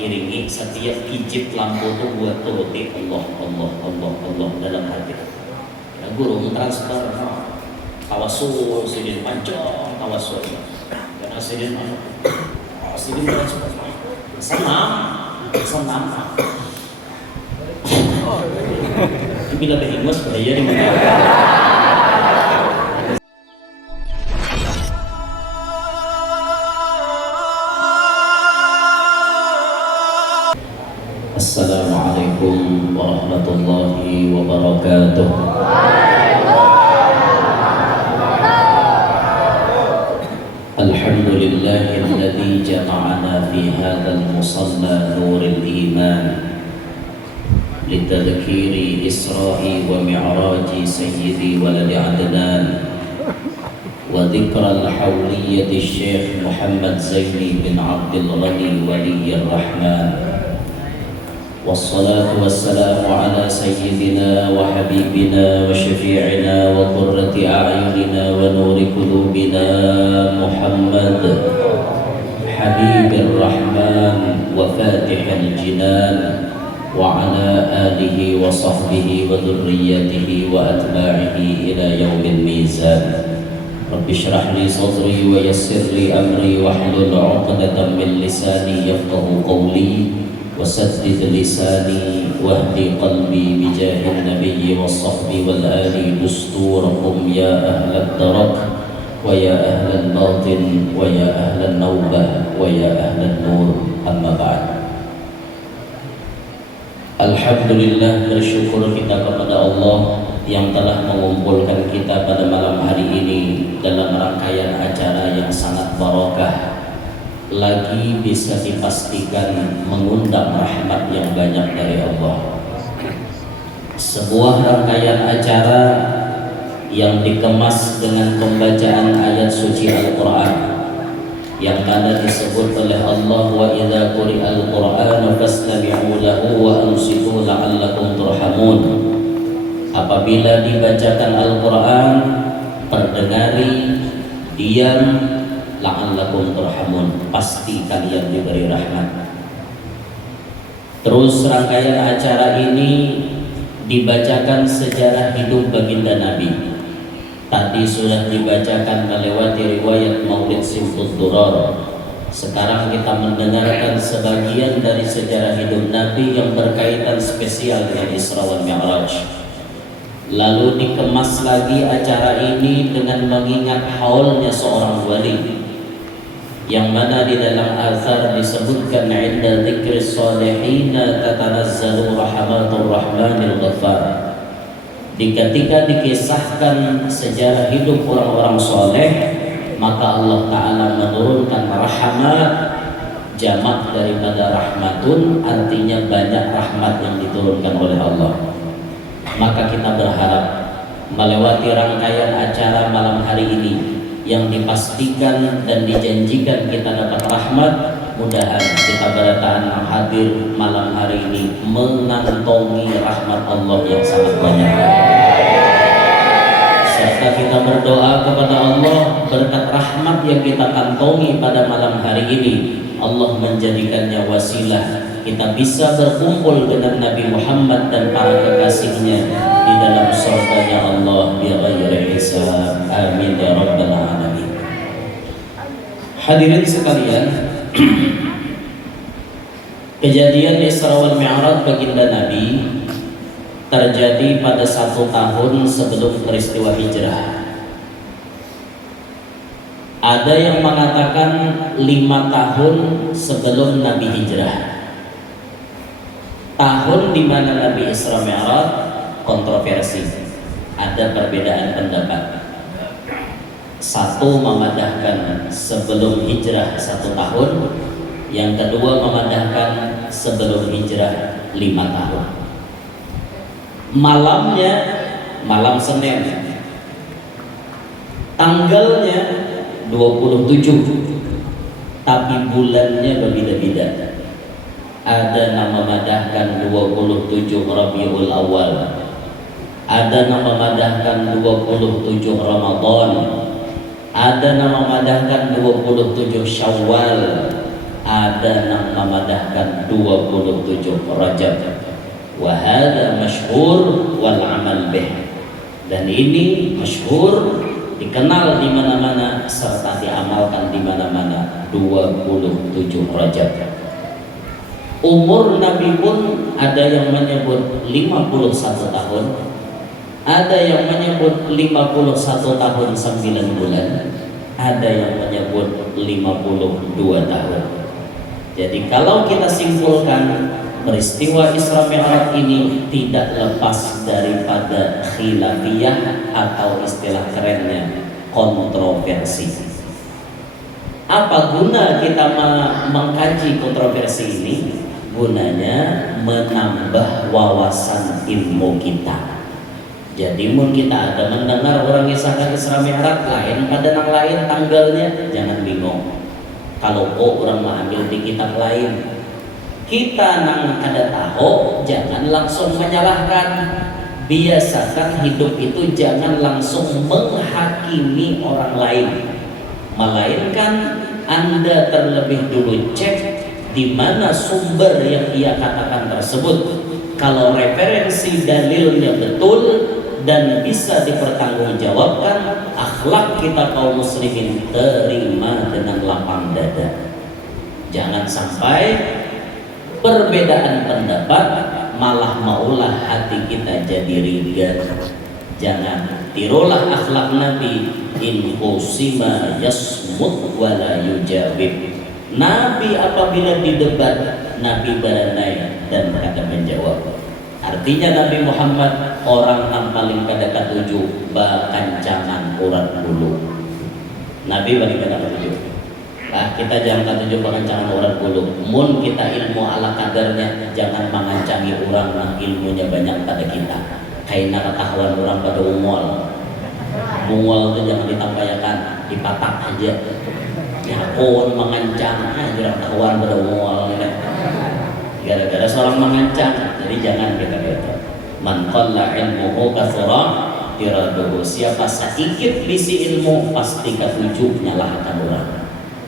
iringi setiap hijab lampu itu buat turuti Allah Allah Allah Allah dalam hati. Ya, guru transfer tawasul sidin pancong tawasul dan sidin sidin transfer senam bila behingus bahaya di mana. Assalamualaikum warahmatullahi wabarakatuh. Alhamdulillahilladzi jama'ana fi hadzal musalla nuril iman litadhkiri isra'i wa mi'raji sayyidi waladi adnan wa dhikral hawliyyati syekh Muhammad Zaini bin Abdul Ghani waliyyir rahman. والصلاة والسلام على سيدنا وحبيبنا وشفيعنا وقرة أعيننا ونور قلوبنا محمد حبيب الرحمن وفاتح الجنان وعلى آله وصحبه وذريته وأتباعه إلى يوم الميزان. رب اشرح لي صدري ويسر لي أمري واحلل عقدة من لساني يفقه قولي وسدد لساني واهدي قلبي بجاه النبي والصحب والآل دستوركم يا أهل الدرك ويا أهل الباطن ويا أهل النوبة ويا أهل النور. أما بعد. Alhamdulillah, bersyukur kita kepada Allah yang telah mengumpulkan kita pada malam hari ini dalam rangkaian acara yang sangat barokah, lagi bisa dipastikan mengundang rahmat yang banyak dari Allah. Sebuah rangkaian acara yang dikemas dengan pembacaan ayat suci Al-Quran yang mana disebut oleh Allah, wa idza quri'al Qur'anu fastami'u lahu wa ansitu la'allakum turhamun. Apabila dibacakan Al-Quran, perdengari, diam, la'allakum turhamun, pasti kalian diberi rahmat. Terus rangkaian acara ini dibacakan sejarah hidup baginda Nabi. Tadi sudah dibacakan melewati riwayat Maulid Simtud Durar. Sekarang kita mendengarkan sebagian dari sejarah hidup Nabi yang berkaitan spesial dengan Isra wal Mi'raj. Lalu dikemas lagi acara ini dengan mengingat haulnya seorang wali, yang mana di dalam azhar disebutkan inda dzikris salihina tatanazzalu rahmatur rahmanil ghaffar. Ketika dikisahkan sejarah hidup orang-orang soleh, maka Allah Ta'ala menurunkan rahmat, jamak daripada rahmatun, artinya banyak rahmat yang diturunkan oleh Allah. Maka kita berharap melewati rangkaian acara malam hari ini yang dipastikan dan dijanjikan kita dapat rahmat, mudahan kita bertahan hadir malam hari ini mengantongi rahmat Allah yang sangat banyak. Serta kita berdoa kepada Allah berkat rahmat yang kita kantongi pada malam hari ini, Allah menjadikannya wasilah kita bisa berkumpul dengan Nabi Muhammad dan para kekasihnya di dalam surganya Allah bi ghairi hisab. Amin ya rabbal alamin. Hadirin sekalian, kejadian Isra wal Mi'raj baginda Nabi terjadi pada 1 tahun sebelum peristiwa hijrah. Ada yang mengatakan 5 tahun sebelum Nabi hijrah. Tahun di mana Nabi Isra Mi'raj kontroversi, ada perbedaan pendapat. Satu memadahkan sebelum hijrah 1 tahun, yang kedua memadahkan sebelum hijrah 5 tahun. Malamnya malam Senin, tanggalnya 27, tapi bulannya berbeda-beda. Ada nama madahkan 27 Rabiul Awal, ada nama madahkan 27 Ramadan, ada nama madahkan 27 Syawal, ada yang memadahkan 27 Rajab. Wa hadza masyhur wal amal bih. Dan ini masyhur, dikenal di mana-mana serta diamalkan di mana-mana, 27 Rajab. Umur Nabi pun ada yang menyebut 51 tahun, ada yang menyebut 51 tahun 9 bulan, ada yang menyebut 52 tahun. Jadi kalau kita simpulkan, peristiwa Isra Mi'raj ini tidak lepas daripada khilafiyah atau istilah kerennya kontroversi. Apa guna kita mengkaji kontroversi ini? Gunanya menambah wawasan ilmu kita. Jadi mun kita ada mendengar orang kisahkan Isra Mi'raj lain pada yang lain tanggalnya, jangan bingung. Kalau orang mengambil di kitab lain, kita nang ada tahu, jangan langsung menyalahkan. Biasakan hidup itu jangan langsung menghakimi orang lain, melainkan Anda terlebih dulu cek di mana sumber yang ia katakan tersebut. Kalau referensi dalilnya betul dan bisa dipertanggungjawabkan, akhlak kita kaum muslimin terima dengan lapang dada. Jangan sampai perbedaan pendapat malah maulah hati kita jadi rigat. Jangan tirulah akhlak Nabi, in husima yasmut wala yujabib. Nabi apabila didebat, Nabi beranai dan akan menjawab. Artinya Nabi Muhammad orang yang paling kada katuju bakancangan urat bulu. Nabi paling kada katuju. Nah, kita jangan katuju bakancangan urat bulu. Mun kita ilmu ala kadarnya, jangan mengancangi orang yang ilmunya banyak pada kita. Kaina ketahuan orang pada umul. Umul itu jangan ditampayakan, dipatak aja. Ya pun mengancam, jangan ketahuan pada umul. Gara-gara seorang mengancam, jadi jangan kita gitu. Man qalla ilmuhu katsura iraduhu. Siapa sedikit bisi ilmu pasti ketujuh menyalahkan orang.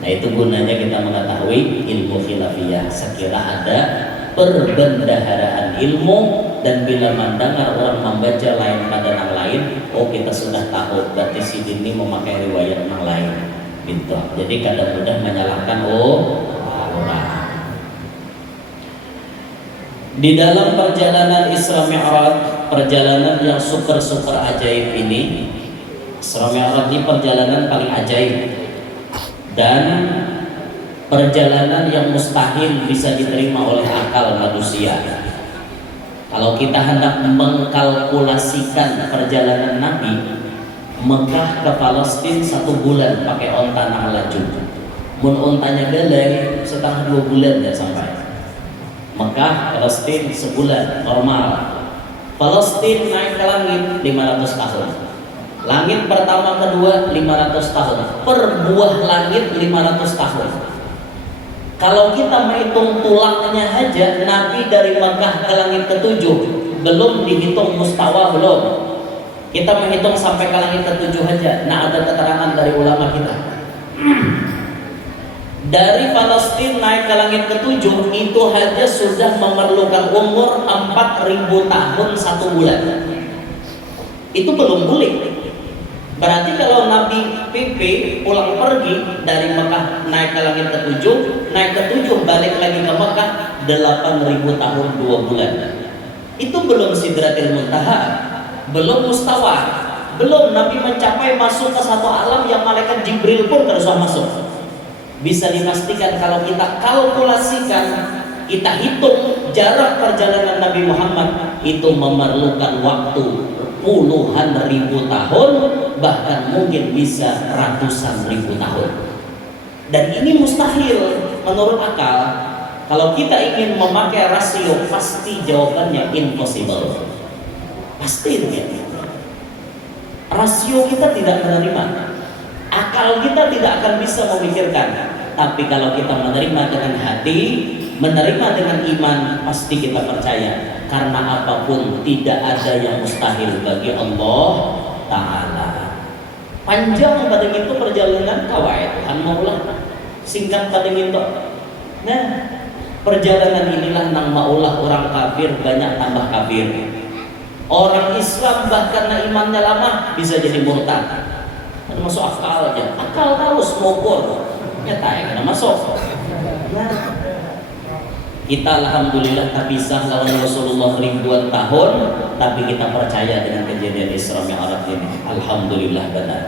Nah itu gunanya kita mengetahui ilmu khilafiyah. Sekira ada perbendaharaan ilmu dan bila mendengar orang membaca lain pada yang lain, oh kita sudah tahu berarti si ini memakai riwayat yang lain. Gitu. Jadi kadang mudah menyalahkan orang. Di dalam perjalanan Isra Mi'raj, perjalanan yang super ajaib ini, Isra Mi'raj ini perjalanan paling ajaib dan perjalanan yang mustahil bisa diterima oleh akal manusia. Kalau kita hendak mengkalkulasikan perjalanan Nabi Mekah ke Palestina 1 bulan pakai onta nang laju, mun ontanya beleng setengah 2 bulan ya sampai. Mekah, Palestina sebulan normal. Palestina naik ke langit 500 tahun. Langit pertama kedua 500 tahun. Per buah langit 500 tahun. Kalau kita menghitung tulangnya aja, Nabi dari Mekah ke langit ke-7 belum dihitung mustawa belum. Kita menghitung sampai ke langit ke-7 aja. Nah ada keterangan dari ulama kita. Dari Palestina naik ke langit ke-7 itu saja sudah memerlukan umur 4.000 tahun 1 bulan. Itu belum pulih. Berarti kalau Nabi PP pulang pergi dari Mekah naik ke langit ke-7, naik ke-7 balik lagi ke Mekah 8.000 tahun 2 bulan. Itu belum Sidratil Muntaha, belum mustawa, belum Nabi mencapai masuk ke satu alam yang malaikat Jibril pun harus masuk. Bisa dipastikan kalau kita kalkulasikan, kita hitung jarak perjalanan Nabi Muhammad itu memerlukan waktu puluhan ribu tahun, bahkan mungkin bisa ratusan ribu tahun. Dan ini mustahil menurut akal. Kalau kita ingin memakai rasio, pasti jawabannya impossible. Pasti itu ya. Rasio kita tidak menerima. Akal kita tidak akan bisa memikirkan. Tapi kalau kita menerima dengan hati, menerima dengan iman, pasti kita percaya. Karena apapun tidak ada yang mustahil bagi Allah Ta'ala. Panjang pada itu perjalanan kawai Tuhan maulah, singkat pada itu Nah, perjalanan inilah nang maulah orang kafir banyak tambah kafir. Orang Islam bahkan na imannya lama bisa jadi murtad. Ada masuk akal aja. Akal terus mogol. Nyata ya kena masuk. Nah, kita alhamdulillah tak bisa lawan Rasulullah ribuan tahun, tapi kita percaya dengan kejadian Isra Mi'raj ini. Alhamdulillah benar.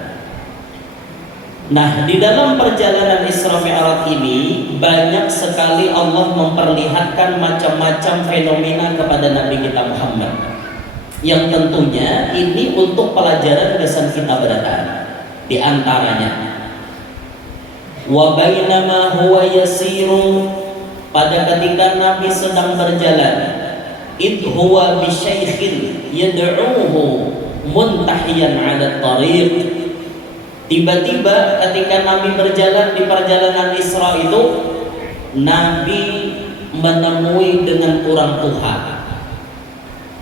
Nah, di dalam perjalanan Isra Mi'raj ini banyak sekali Allah memperlihatkan macam-macam fenomena kepada Nabi kita Muhammad, yang tentunya ini untuk pelajaran kesan kita berdatang. Di antaranya, wa bainama huwa yasiru, pada ketika Nabi sedang berjalan, id huwa bi syaikhin yad'uhu muntahiyan 'ala tariq. Tiba-tiba ketika Nabi berjalan di perjalanan Isra itu, Nabi menemui dengan orang Tuhan.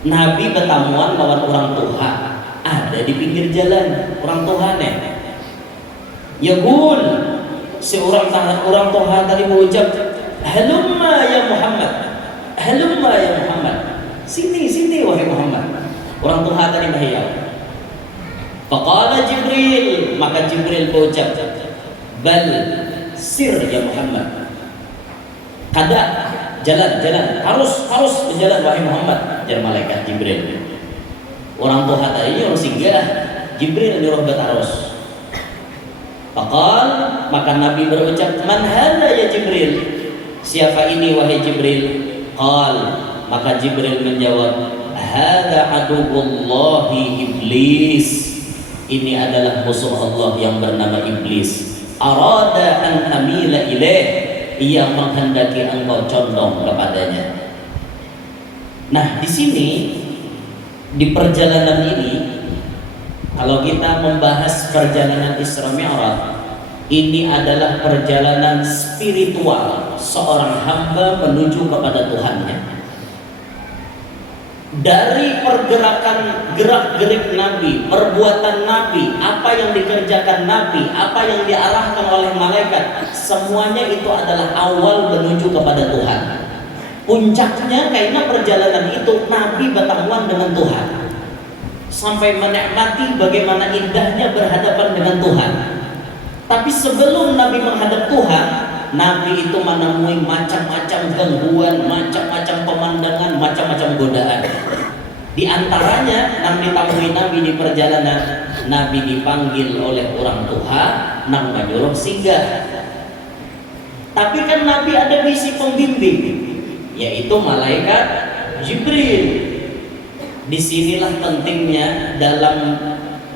Nabi bertamuan lawan orang Tuhan ada di pinggir jalan orang Tuhan ya. Yaqul, si orang Tuhan tadi mengucap, halumma ya Muhammad, halumma ya Muhammad, sini wahai Muhammad. Orang Tuhan tadi berhayal. Faqala Jibril, maka Jibril berucap, bal sir ya Muhammad, kada jalan, harus berjalan wahai Muhammad. Jar malaikat Jibril. Orang Tuhan tadi orang singgah, Jibril nyuruh harus. Faqal, maka Nabi berucap, man hadza ya Jibril, siapa ini wahai Jibril? Qal, maka Jibril menjawab, hadza aduwwullahi iblis, ini adalah musuh Allah yang bernama iblis. Arada an tamila ilaih, ia menghendaki engkau condong kepadanya. Nah, di sini di perjalanan ini, kalau kita membahas perjalanan Isra Mi'raj, ini adalah perjalanan spiritual seorang hamba menuju kepada Tuhannya. Dari pergerakan gerak-gerik Nabi, perbuatan Nabi, apa yang dikerjakan Nabi, apa yang diarahkan oleh malaikat, semuanya itu adalah awal menuju kepada Tuhan. Puncaknya karena perjalanan itu Nabi bertemuan dengan Tuhan, sampai menikmati bagaimana indahnya berhadapan dengan Tuhan. Tapi sebelum Nabi menghadap Tuhan, Nabi itu menemui macam-macam gangguan, macam-macam pemandangan, macam-macam godaan. Di antaranya Nabi ditemui Nabi di perjalanan, Nabi dipanggil oleh orang Tuhan nang menyuruh singgah. Tapi kan Nabi ada misi pembimbing, yaitu malaikat Jibril. Disinilah pentingnya dalam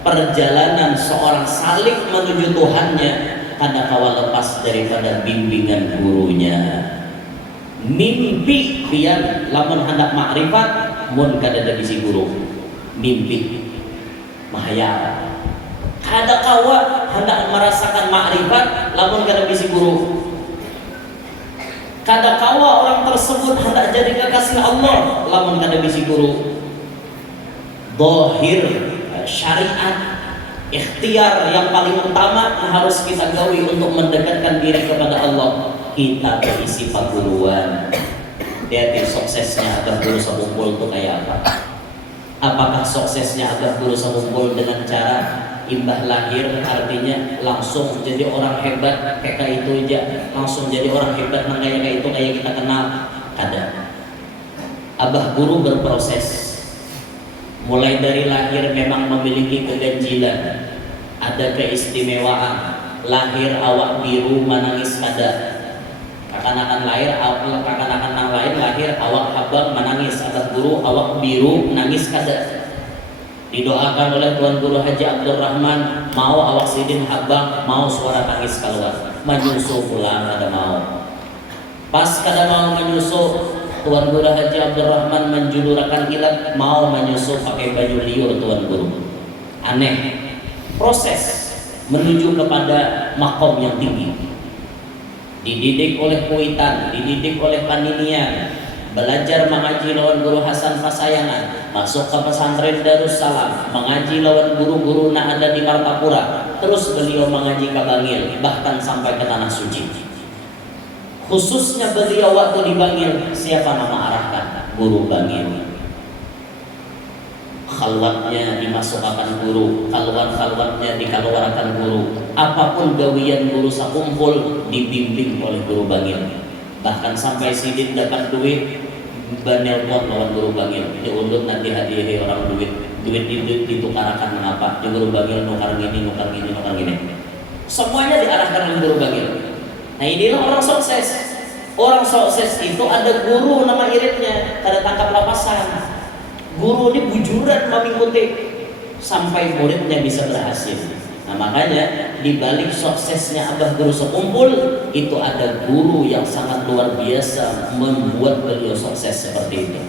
perjalanan seorang salik menuju Tuhannya, kada kawa lepas daripada bimbingan gurunya. Mimpi biar lamun hendak makrifat, mun kada ada bisi guru, mimpi mahayal. Kada kawa hendak merasakan makrifat, lamun kada bisi guru. Kada kawa orang tersebut hendak jadi kekasih Allah, lamun kada bisi guru. Zahir syariat, ikhtiar yang paling utama harus kita gawi untuk mendekatkan diri kepada Allah, kita berisi perguruan. Lihat suksesnya agar guru sekumpul itu kayak apa? Apakah suksesnya agar guru sekumpul dengan cara imbah lahir, artinya langsung jadi orang hebat kayak itu aja, langsung jadi orang hebat nang kayak itu kayak kita kenal? Kada. Abah guru berproses. Mulai dari lahir memang memiliki keganjilan, ada keistimewaan. Lahir awak biru menangis kada. Kakanakan lahir lahir awak abang menangis, abah guru awak biru menangis kada. Didoakan oleh Tuan Guru Haji Abdul Rahman, mau awak sidin abang, mau suara tangis keluar, menyusuh pulang kada mau. Pas kada mau menyusuh, Tuan Guru Haji Abdul Rahman menjulurkan ilat, mau menyusup pakai baju liur Tuan Guru. Aneh. Proses menuju kepada makom yang tinggi. Dididik oleh kuitan, dididik oleh paninian, belajar mengaji lawan Guru Hasan Pasayangan, masuk ke pesantren Darussalam, mengaji lawan guru-guru yang ada di Martapura, terus beliau mengaji ke Bangil, bahkan sampai ke Tanah Suci. Khususnya beliau waktu dipanggil, siapa nama arahkan? Guru Bangil. Khalwatnya dimasukkan guru, khalwatnya dikeluarkan guru. Apapun gawian guru sakumpul dibimbing oleh Guru Bangil. Bahkan sampai Sidin dapat duit, banelpon lawan Guru Bangil. Diundut nanti hadiah orang duit ditukarakan mengapa? Di Guru Bangil nukar gini. Semuanya diarahkan oleh Guru Bangil. Nah inilah orang sukses. Orang sukses itu ada guru nama iritnya, kada tangkap lapasan. Guru ini bujuran mengikuti sampai muridnya bisa berhasil. Nah makanya di balik suksesnya Abah Guru sekumpul itu ada guru yang sangat luar biasa membuat beliau sukses seperti itu.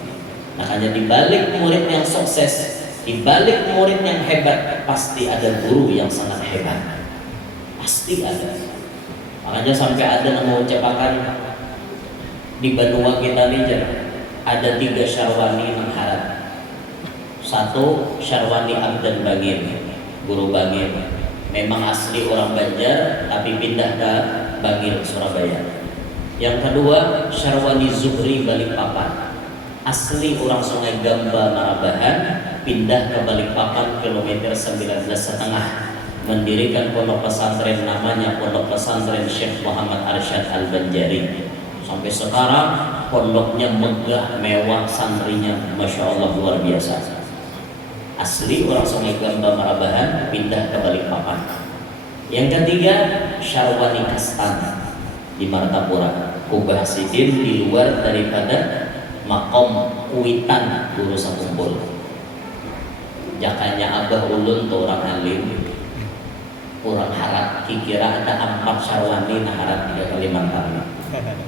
Makanya di balik murid yang sukses, di balik murid yang hebat, pasti ada guru yang sangat hebat. Pasti ada. Makanya sampai ada yang mengucapkan di benua kita ini ada 3 syarwani mengharap. 1 Syarwani Abdan Bangil, Guru Bangil. Memang asli orang Banjar tapi pindah ke Bangil, Surabaya. Yang kedua Syarwani Zuhri Balikpapan, asli orang Sungai Gamba Marabahan, pindah ke Balikpapan kilometer 19,5, mendirikan pondok pesantren namanya Pondok Pesantren Syekh Muhammad Arsyad Al-Banjari. Sampai sekarang pondoknya megah, mewah, santrinya Masya Allah luar biasa. Asli orang Sungai Gamba Marabahan, pindah ke Balikpapan. Yang ketiga Syarwani Kastan di Martapura. Kubah Sidin di luar daripada makom kuitan guru sakumpul. Jakanya Abah Ulun tuh orang alim, orang harap kira ada 4 Syarwani nah harap 3 Kalimantan.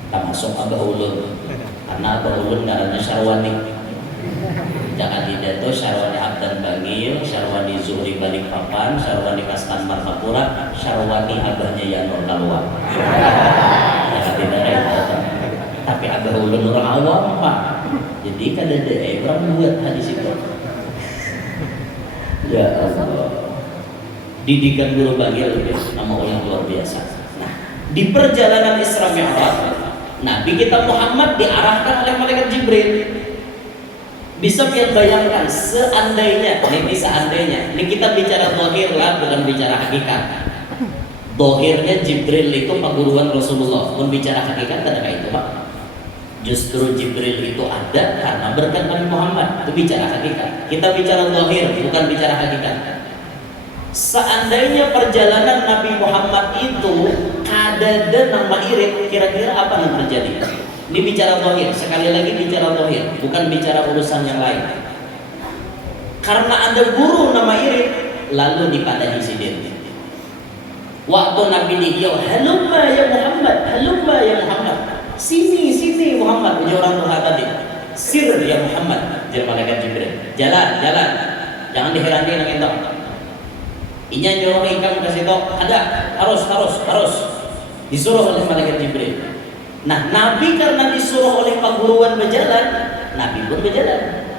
Termasuk Abah Ulun, karena Abah Ulun karena Syarwani. Jangan tidak tuh Syarwani Abdan Bangil, Syarwani Zuhri Balikpapan, Syarwani Kastan Martapura, Syarwani abahnya Yanur Kalwa. Jangan tidak tapi Abah Ulun orang awam Pak. Jadi kada ada orang buat hadis itu. Ya Allah. Didikan Guru Bangil nama yang luar biasa. Nah, di perjalanan Isra Mi'raj, Nabi kita Muhammad diarahkan oleh malaikat Jibril. Bisa bayangkan seandainya, ini kita bicara dohir lah, bukan bicara hakikat. Dohirnya Jibril itu paguruan Rasulullah, pun bicara hakikat ada kayak itu Pak. Justru Jibril itu ada karena berkat Nabi Muhammad, itu bicara hakikat. Kita bicara dohir, bukan bicara hakikat. Seandainya perjalanan Nabi Muhammad itu kadada nama irit, kira-kira apa yang terjadi? Ini bicara dohir, sekali lagi bicara dohir, bukan bicara urusan yang lain. Karena ada guru nama irit, lalu dipadahi Sidin. Waktu Nabi dihiau, halumma ya Muhammad, sini Muhammad, punya orang Tuhan tadi. Sir ya Muhammad, jadi malaikat Jibril. Jalan, jangan diherani nang itu. Inya nyuruh ikan kasih tau, ada, harus. Disuruh oleh malaikat Jibril. Nah, Nabi karena disuruh oleh paguruan berjalan, Nabi pun berjalan.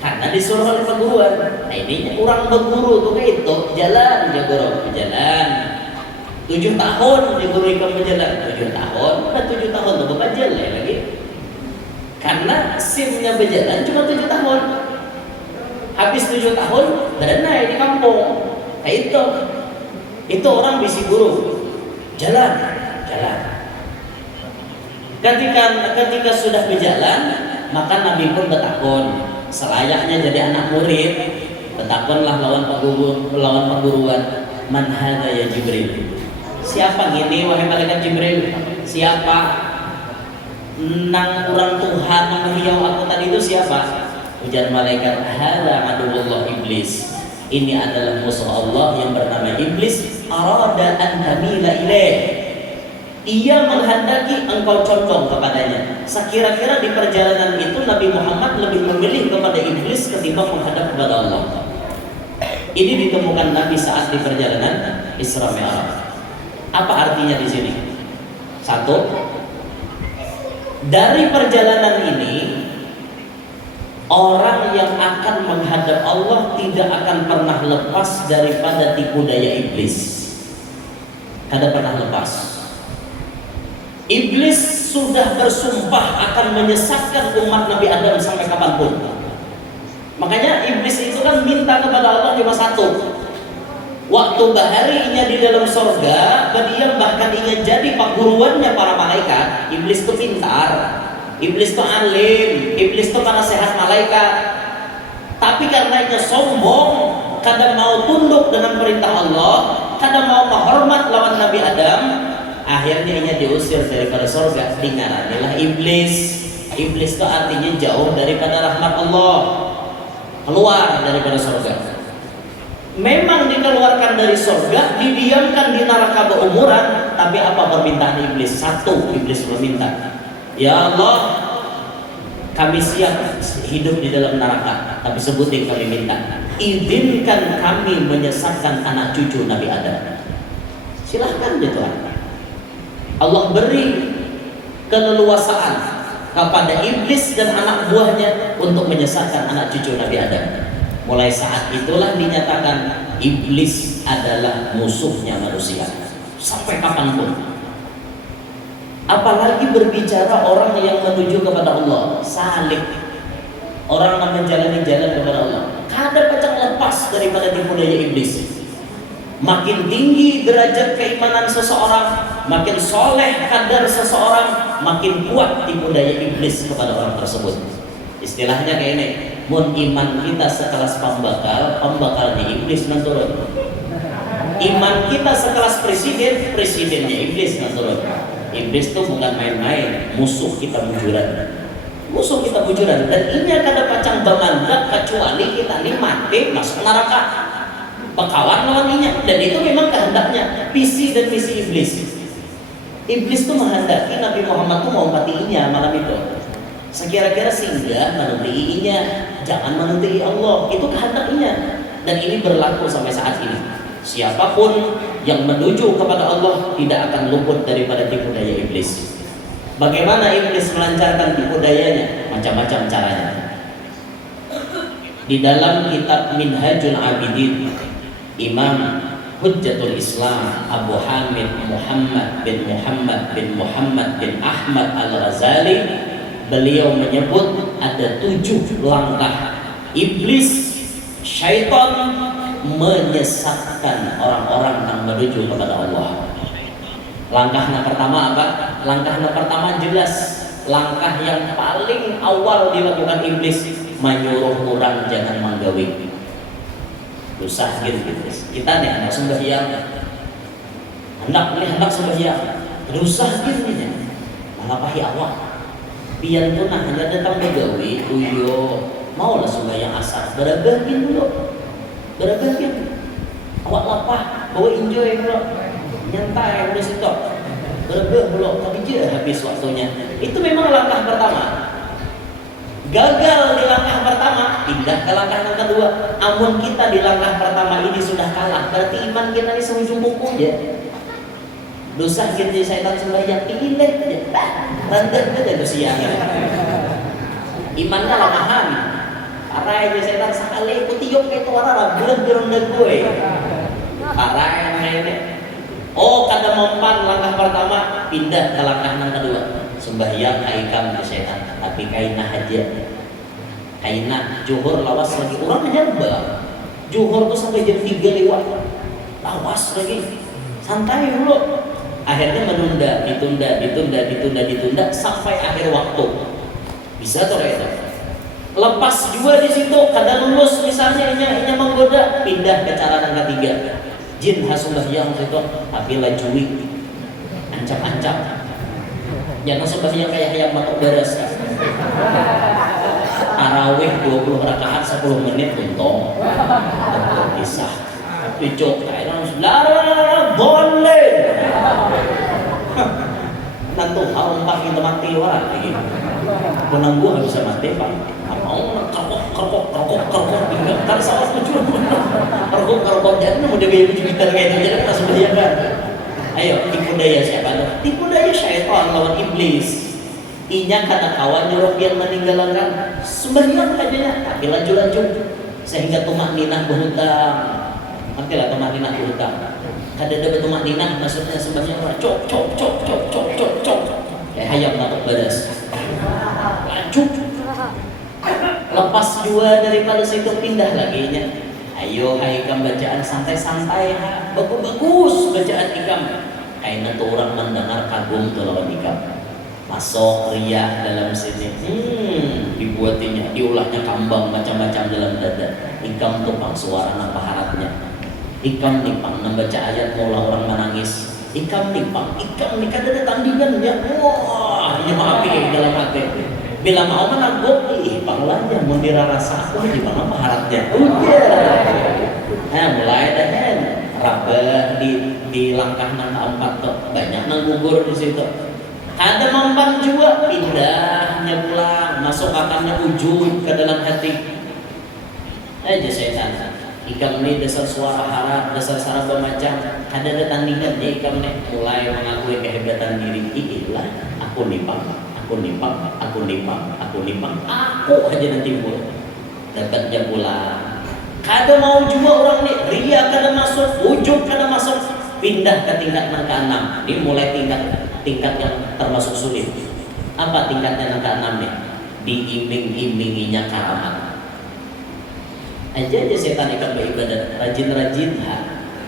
Karena disuruh oleh paguruan. Nah, ini orang berguru tuh kayak itu, jalan dia guru berjalan. 7 tahun dia guru ikan berjalan, 7 tahun, nah 7 tahun tuh berjalan lagi. Karena SIM-nya berjalan cuma 7 tahun. Habis 7 tahun berenai di kampung. Kayak itu. Itu orang bisi guru. Jalan. Ketika sudah berjalan, maka Nabi pun bertakun, selayaknya jadi anak murid, bertakunlah lawan paguruan, man hadza ya Jibril. Siapa gini wahai malaikat Jibril? Siapa? Nang orang Tuhan nang hiau aku tadi itu siapa? Ujar malaikat, hadza aduwwullah iblis. Ini adalah musuh Allah yang bernama iblis. Arada an tamila ilaih. Ia menghendaki engkau condong kepadanya. Sekira-kira di perjalanan itu Nabi Muhammad lebih memilih kepada iblis ketimbang menghadap kepada Allah. Ini ditemukan Nabi saat di perjalanan Isra Mi'raj. Apa artinya di sini? 1, dari perjalanan ini orang yang akan menghadap Allah tidak akan pernah lepas daripada tipu daya iblis. Kada pernah lepas. Iblis sudah bersumpah akan menyesatkan umat Nabi Adam sampai kapanpun. Makanya iblis itu kan minta kepada Allah cuma satu. Waktu baharinya di dalam sorga, berdiam bahkan ingin jadi perguruannya para malaikat. Iblis itu pintar, iblis itu alim, iblis itu penasehat malaikat. Tapi karenanya sombong, kadang mau tunduk dengan perintah Allah, kadang mau menghormat lawan Nabi Adam, akhirnya ia diusir daripada surga. Inilah iblis. Iblis itu artinya jauh daripada rahmat Allah, keluar daripada surga. Memang dikeluarkan dari surga, didiamkan di neraka berumuran. Tapi apa permintaan iblis? Satu, iblis meminta, ya Allah, kami siap hidup di dalam neraka, tapi sebutin kami minta, izinkan kami menyesatkan anak cucu Nabi Adam. Silahkan ya Tuhan. Allah beri keleluasaan kepada iblis dan anak buahnya untuk menyesatkan anak cucu Nabi Adam. Mulai saat itulah dinyatakan iblis adalah musuhnya manusia sampai kapanpun. Apalagi berbicara orang yang menuju kepada Allah, salik, orang yang menjalani jalan kepada Allah, kadang pacang lepas daripada tipu daya iblis. Makin tinggi derajat keimanan seseorang, makin soleh kadar seseorang, makin kuat tipu daya iblis kepada orang tersebut. Istilahnya kayak ini, mun iman kita sekelas pembakal, pembakalnya iblis menurun. Iman kita sekelas presiden, presidennya iblis menurun. Iblis itu bukan main-main, musuh kita bujuran. Musuh kita bujuran. Dan ini akan ada pacang bamandak kecuali kita ini mati masuk neraka. Bakawan lawannya. Dan itu memang kehendaknya, visi dan misi iblis. Iblis itu menghendaki Nabi Muhammad itu mau matiinya malam itu. Sekira-kira singgah menuntutinya, jangan menuntuti Allah. Itu kehendaknya. Dan ini berlaku sampai saat ini. Siapapun yang menuju kepada Allah tidak akan luput daripada tipu daya iblis. Bagaimana iblis melancarkan tipu dayanya? Macam-macam caranya. Di dalam kitab Minhajul Abidin, Imam Hujjatul Islam Abu Hamid Muhammad bin Muhammad bin Ahmad Al-Ghazali, beliau menyebut ada 7 langkah iblis, syaitan menyesatkan orang-orang yang menuju kepada Allah. Langkah yang pertama apa? Langkah yang pertama jelas, langkah yang paling awal dilakukan iblis, menyuruh orang jangan menggawi. Susah gitu iblis. Kita nih anak sembahyang, hendak sembahyang, susah gitu nih. Malapahi awak. Pian tuh hanya datang menggawi, uyo mau lah sembahyang asar, berabagin dulu. Berabagin. Awak lapah, bawa enjoy dulu. Nyantai udah situ. Berbeh dulu, tapi je habis waktunya. Itu memang langkah pertama. Gagal di langkah pertama, pindah ke langkah yang kedua. Amun kita di langkah pertama ini sudah kalah, berarti iman kita ini seujung kuku ya. Dosa gitu syaitan sembahyang pilih aja. Rendah aja siang. Imannya lamahan. Arai aja syaitan sekali kutiup kayak tuara bulan gue. Arai ini. Oh, kada mempan langkah pertama, pindah ke langkah yang kedua. Sembahyang haikam ke syaitan, tapi kainah aja. Kainah zuhur lawas lagi. Orang nyerba. Zuhur tuh sampai jam 3 lewat. Lawas lagi. Santai dulu. Akhirnya ditunda sampai akhir waktu. Bisa tuh itu. Lepas juga di situ, kada lulus misalnya ini menggoda, pindah ke cara yang ketiga. Jin sembahyang situ, tapi lajui, ancam-ancam. Jangan sembahyang kayak ayam matok beres. Tarawih 20 rakaat 10 menit untung. Bisa. Picok kayak lara boleh. Nanti harum pakai mati orang lagi. Penangguh bisa mati pak. Mau kerkok kan salah tujuan. Kerkok jadi mau dia gaya gitar kayak itu jadi langsung dia kan. Ayo tipu daya siapa tuh? Tipu daya syaitan lawan iblis. Inya kata kawan nyuruh biar meninggalkan sembahyang aja tapi laju sehingga tumak ninah berhutang. Artilah tumak ninah berhutang. Kada ada tumak ninah maksudnya sembahyang cok. kayak hayam natuk badas. Lanjut. Lepas jua daripada situ pindah lagi nya. Ayo Ikam bacaan santai-santai, bagus bacaan Ikam. Kayaknya tuh orang mendengar kagum tuh lawan Ikam. Masuk riak dalam sini, dibuatinya, diulahnya kambang macam-macam dalam dada. Ikam tupang suara napa harapnya. Ikam nipang membaca ayat mula orang menangis. Ikam nipang ada tandingan ya. Wah, ini maaf dalam hati. Bila mau menanggup, panglanya mundira rasa aku di mana maharatnya. Nah, mulai dah kan. Rabah di langkah nang keempat tuh banyak nang gugur di situ. Ada mempan juga pindahnya pulang, masuk akannya ujung ke dalam hati. Aja setan. Ikam ini dasar suara harap, dasar saraba macam. Ada tandingan ya Ikam nih mulai mengakui kehebatan diri. Ilah, aku nipang. Aku aja nanti timbul dapatnya pula. Kada mau juga orang nih ria kada masuk, ujung kada masuk, pindah ke tingkat yang ke-6. Ini mulai tingkat yang termasuk sulit. Apa tingkatnya yang ke-6 nih? Diiming-iminginya karamat. Aja setan ikan beribadat rajin-rajin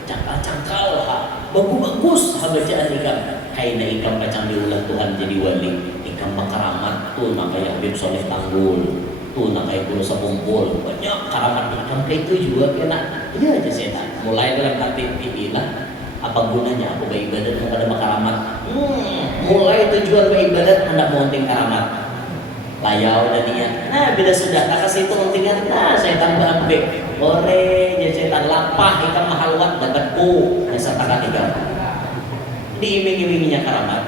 cangkal-cangkal bagus-bagus bacaan Ikam. Kaina Ikam pacang diulang Tuhan jadi wali. Ikam makaramat tuh namanya Habib Soleh Tanggul, tuh namanya Guru Sepumpul. Banyak karamat Ikam kayak itu juga kena. Iya aja setan. Mulai dalam hati inilah apa gunanya aku beribadat kepada makaramat. Mulai tujuan beribadat hendak monting karamat. Layau dan niat. Nah bila sudah tak kasih itu montingan, nah setan bambek. Boleh jadi setan lapah Ikam mahalwat dapat ku yang sertakan Ikam. Diiming-iminginya karamat.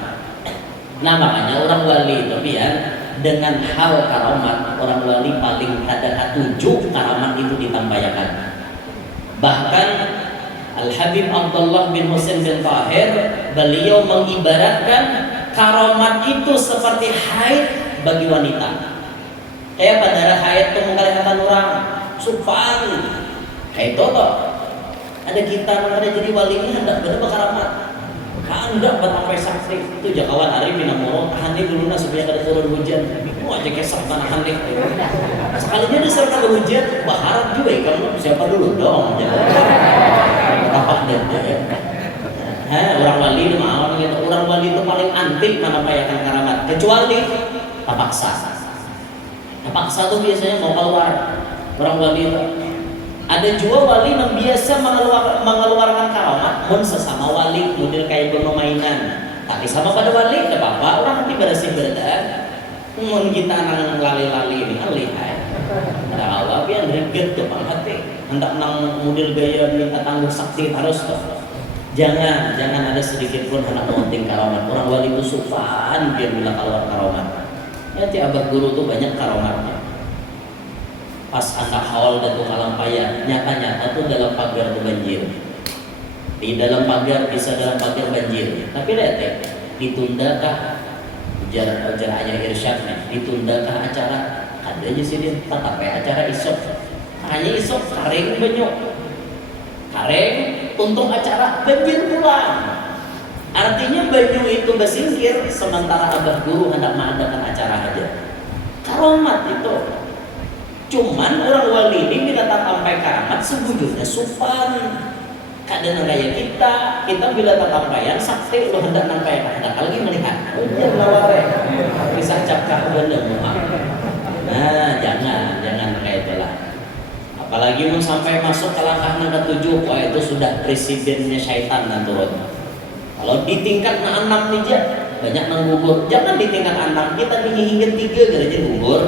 Nah makanya orang wali itu biar dengan hal karamat, orang wali paling kada katujuh karamat itu ditampaykan. Bahkan Al-Habib Abdullah bin Husain bin Tahir beliau mengibaratkan karamat itu seperti haid bagi wanita. Kayak pada haid itu mengalihkan orang sufan kayak itu toh. Ada kita ada jadi wali ini hendak benar karamat. Hendak sampai sakti itu jakawan hari pinamoro tahan dulu supaya kada turun hujan. Mau aja kesek tahan deh. Sekalinya disertai hujan, berharap juga kamu siapa dulu dong. Apa dan orang wali itu mau gitu. Orang wali itu paling antik menampakkan karamat kecuali tapaksa. Tapaksa tuh biasanya mau keluar. Orang wali itu ada juga wali yang biasa mengeluarkan karamat pun sesama wali model kayak bermainan. Tapi sama pada wali tidak apa-apa orang nanti bersih berada. Mun kita nang lali-lali ini lihat. Ada awal yang greget tuh bang hati. Hendak nang model gaya minta tangguh sakti harus tuh. Jangan ada sedikit pun hendak monting karamat. Orang wali itu sufan dia bila keluar karamat. Nanti abah guru tuh banyak karamatnya. Pas anak haul dan tuh kalampaya nyata-nyata tuh dalam pagar tuh banjir. Di dalam pagar bisa dalam pagar banjir. Tapi lihat ya, ditundakah ujar ayah irsyadnya? Ditundakah acara? Ada aja sih dia tetap acara isok. Hanya isok kareng banyak. Kareng untung acara banjir pulang. Artinya banyu itu bersingkir sementara abah guru hendak mengadakan acara aja. Karamat itu. Cuman orang wali ini bila tak sampai karamat sebujurnya sufan. Kadang kayak kita bila tak sampaian sakti lo hendak nampaikan. Hendak lagi melihat ujian laware. Bisa cakap bener muha. Nah jangan kayak itulah. Apalagi mau sampai masuk ke langkah yang ke-7, wah itu sudah presidennya syaitan dan turun. Kalau di tingkat 6 nih banyak nang gugur. Jangan di tingkat 6 kita hingga 3 gara-gara gugur.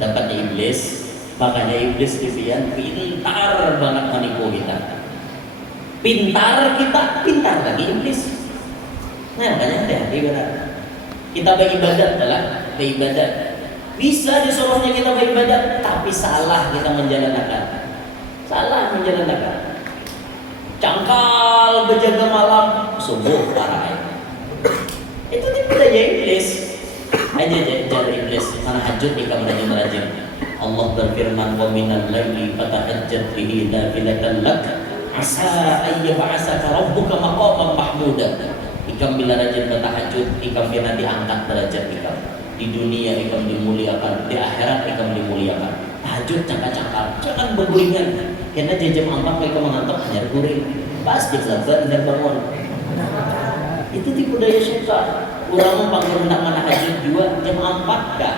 Dapatnya iblis, makanya iblis dipian pintar banget menipu kita. Pintar lagi iblis. Nah makanya hati-hati benar. Kita beribadat adalah beribadat. Bisa disuruhnya kita beribadat, tapi salah kita menjalankan. Cangkal berjaga malam subuh parah. Itu tipe daya iblis. Aja jadi iblis mana hajut ikam rajin. Allah berfirman wa minal laili fatahajjat bihi nafilatan lak asa ayyab'asaka rabbuka maqaman mahmuda. Ikam bila rajin bertahajud, ikam bila diangkat derajat ikam. Di dunia ikam dimuliakan, di akhirat ikam dimuliakan. Tahajud cakap-cakap, jangan bergulingan. Karena jam 4 ikam mengantuk hanya guring. Pas jam 8 dan bangun. Itu tipu daya syaitan. Orang panggil hendak menahajud juga jam 4 kah?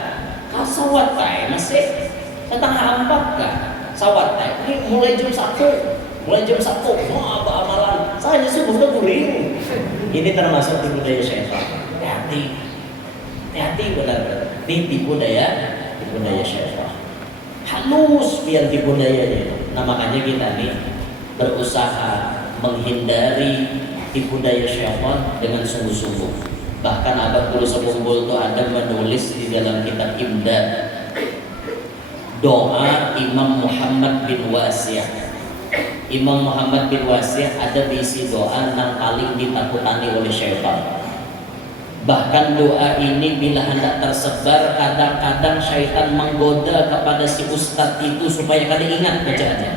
Kasawat kah? Masih setengah 4 kah? Sawat kah? Ini mulai jam 1. Mulai jam 1, wah apa amalan? Saya subuh udah guring. Ini termasuk tipu daya syaitan. Hati-hati, hati-hati benar-benar. Ini tipu daya syaitan. Halus biar tipu dayanya. Nah makanya kita nih berusaha menghindari tipu daya syaitan dengan sungguh-sungguh. Bahkan Abah Guru Sepumbul itu ada menulis di dalam kitab Imdad doa Imam Muhammad bin Wasi'. Imam Muhammad bin Wasi' ada berisi doa yang paling ditakutani oleh syaitan. Bahkan doa ini bila hendak tersebar, kadang-kadang syaitan menggoda kepada si ustadz itu supaya kada ingat bacaannya.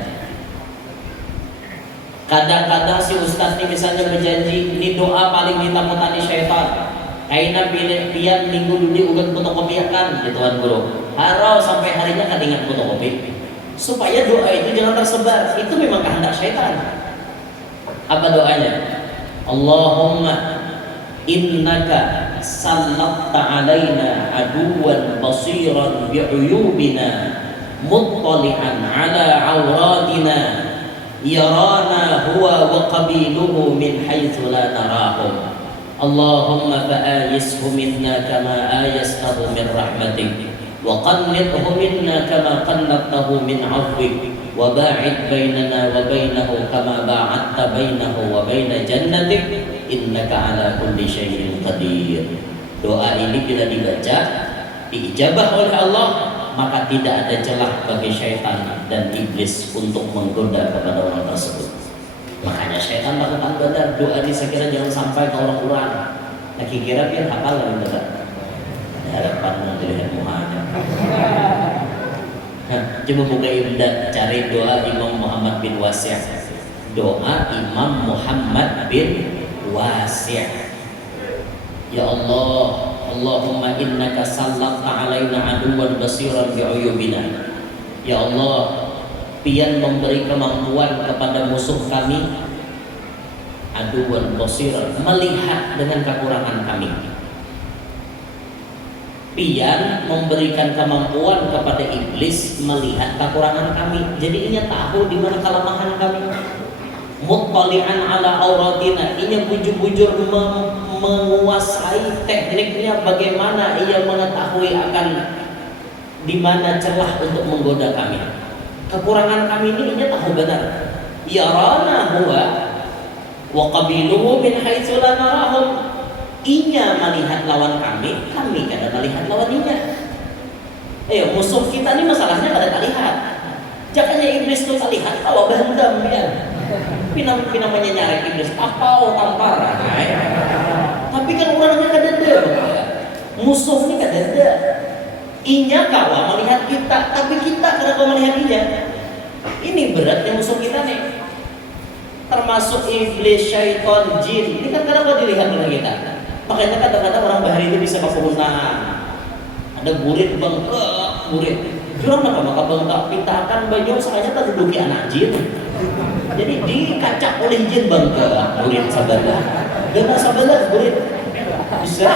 Kadang-kadang si ustadz ini misalnya berjanji, ini doa paling ditakutani syaitan. Kaina pian minggu dulu ugat fotokopiakan, gitu Tuan Guru. Harau sampai harinya kada ingat fotokopi. Supaya doa itu jangan tersebar. Itu memang kehendak syaitan. Apa doanya? Allahumma innaka sallatta alaina aduwan basiran bi'uyubina muttali'an ala awradina yarana huwa wa qabiluhu min haythu la narahum. Allahumma fa'ayishu minna kama ayastahu min rahmatik wa qannithu minna kama qannatahu min 'afwik wa ba'id bainana wa bainahu kama ba'adta bainahu wa baina jannatik innaka 'ala kulli syai'in qadir. Doa ini bila dibaca diijabah oleh Allah, maka tidak ada celah bagi syaitan dan iblis untuk menggoda kepada orang tersebut. Makanya syaitan lakukan badar. Doa ini saya kira jangan sampai ke orang-orang. Nah kira biar hafal lagi badar. Harapan melihat Muhammad. Coba buka Imdad, cari doa Imam Muhammad bin Wasi'. Doa Imam Muhammad bin Wasi'. Ya Allah, Allahumma innaka sallatta alaina aduwan basiran bi'uyubina. Ya Allah, pian memberi kemampuan kepada musuh kami aduwan basiran, melihat dengan kekurangan kami. Pian memberikan kemampuan kepada iblis melihat kekurangan kami. Jadi ia tahu di mana kelemahan kami. Muttali'an ala auratina, ia bujur-bujur menguasai tekniknya bagaimana ia mengetahui akan di mana celah untuk menggoda kami. Kekurangan kami ini ia tahu benar. Yarana huwa wa qabiluhu min haitsu la narahum. Inya melihat lawan kami, kami kada melihat lawan inya. Musuh kita ini masalahnya kada terlihat. Jakanya iblis itu terlihat kalau berendam ya. Namanya nyari iblis apa tampar. Tapi kan orangnya kada ada. Musuh ini kada ada. Inya kawa melihat kita, tapi kita kada kawa melihat inya. Ini beratnya musuh kita nih. Termasuk iblis, syaitan, jin. Ini kan kada kawa dilihat oleh kita. Makanya kadang-kadang orang bahari itu bisa kepuhunan. Ada burit bengkak, burit. Jurang maka bengkak pitakan baju sengaja terduduki anak jin. Jadi dikacak oleh jin bengkak, burit sabarlah. Gana sabarlah burit. Bisa.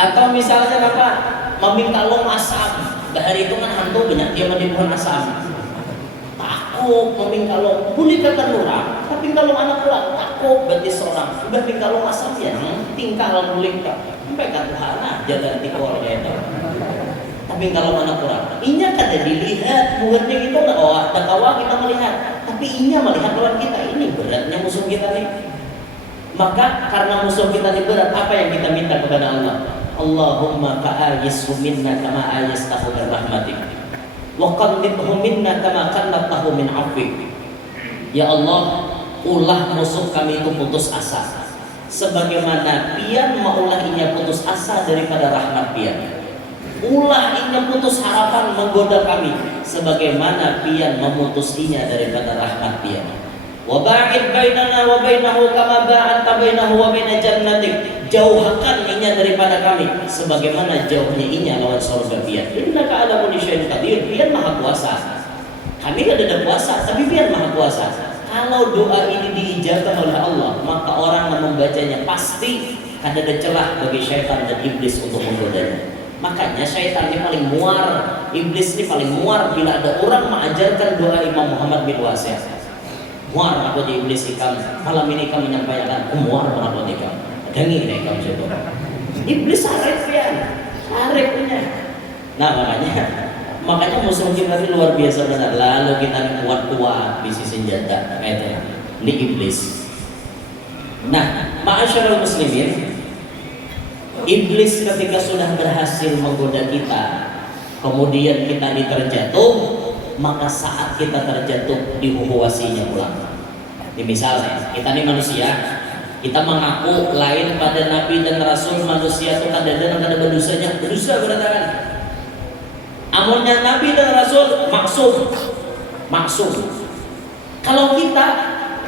Atau misalnya apa? Meminta long asam. Bahari itu kan hantu banyak dia di pohon asam. Takut meminta long. Boleh kata orang, tapi kalau anak orang takut berarti seorang. Udah kalau asam ya, tinggal boleh tak. Sampai kata Tuhan jalan tikornya itu. Tapi kalau anak orang, inya kada dilihat, buatnya itu tak kawa kita melihat. Tapi inya melihat lawan kita. Ini beratnya musuh kita nih. Maka karena musuh kita ini berat, apa yang kita minta kepada Allah? Allahumma fa'ayishu minna kama ayastahu min rahmatik wa qannithu minna kama qannatahu min 'afwik. Ya Allah, ulah musuh kami itu putus asa sebagaimana pian maulah inya putus asa daripada rahmat pian. Ulah inya putus harapan menggoda kami sebagaimana pian memutusinya daripada rahmat pian. Wa ba'id bainana wa bainahu kama ba'adta bainahu wa baina jannatik. Jauhkan inya daripada kami sebagaimana jauhnya inya lawan surga biar. Innaka ala kulli syai'in qadir. Biar maha kuasa. Kami kan ada kuasa, tapi biar maha kuasa. Kalau doa ini diijabah oleh Allah, maka orang yang membacanya pasti ada celah bagi syaitan dan iblis untuk menggodanya. Makanya syaitan ini paling muar, iblis ini paling muar bila ada orang mengajarkan doa Imam Muhammad bin Wasir. Muar aku di iblis ikam. Malam ini kami menyampaikan muar aku di ikam. Dengi nih kamu coba. Iblis arif ya, arifnya. Nah makanya musuh kita ini luar biasa benar. Lalu kita kuat-kuat bisi senjata, kayak ini iblis. Nah, ma'asyiral muslimin, iblis ketika sudah berhasil menggoda kita, kemudian kita terjatuh, maka saat kita terjatuh dihuhuasinya pulang. Misalnya kita ini manusia, kita mengaku lain pada nabi dan rasul manusia itu kadang-kadang ada berdosanya, berdosa beratakan. Amunnya nabi dan rasul maksum. Kalau kita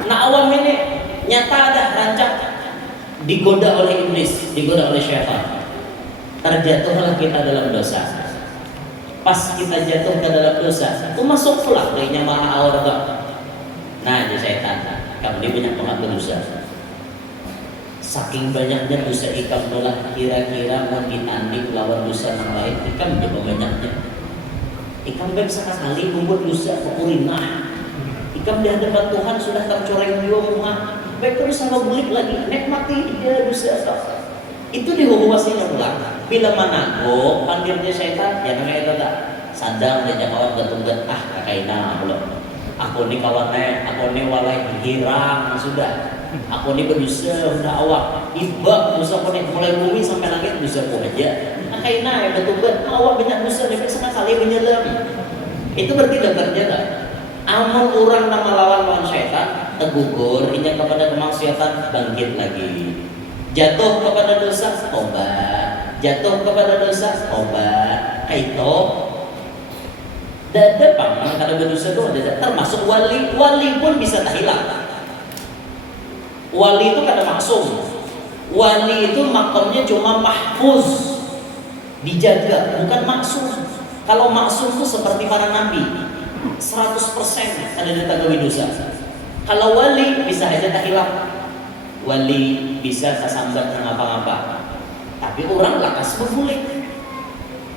awam ini nyata ada rancak digoda oleh iblis, digoda oleh syaitan, terjatuhlah kita dalam dosa. Pas kita jatuh ke dalam dosa, itu masuk pula kayaknya maha aurga. Nah, jadi syaitan, kamu ini banyak banget berdosa. Saking banyaknya dosa ikam nolah, kira-kira mau ditanding lawan dosa yang lain, ikam coba banyaknya. Ikam baik sekali membuat dosa kepurinah. Ikam di hadapan Tuhan sudah tercoreng jiwa muha. Baik terus sama bulik lagi, nikmati dia dosa. Itu dihukuasinya pulang. Bila mana panggilnya syaitan, ya kayak itu tak sadar dan kawan betul-betul kakaina aku ni kawannya, aku ni walai hirang sudah. Aku ni berdosa sudah awak. Ibak dosa aku ni mulai bumi sampai langit dosa aku aja. Kakaina ya betul-betul awak banyak dosa ni sekali menyelam. Itu berarti bekerja tak? Amal orang nama lawan syaitan tergugur, inya kepada kemaksiatan bangkit lagi. Jatuh kepada dosa, tobat. Jatuh kepada dosa, tobat. Kaito dada paman kada berdosa itu ada termasuk wali. Wali pun bisa tak hilang. Wali itu kada maksum. Wali itu makamnya cuma mahfuz, dijaga, bukan maksum. Kalau maksum itu seperti para nabi, 100% ada ditanggapi dosa. Kalau wali bisa aja tak hilang. Wali bisa tersambat dengan apa-apa. Tapi orang lakas berbulik.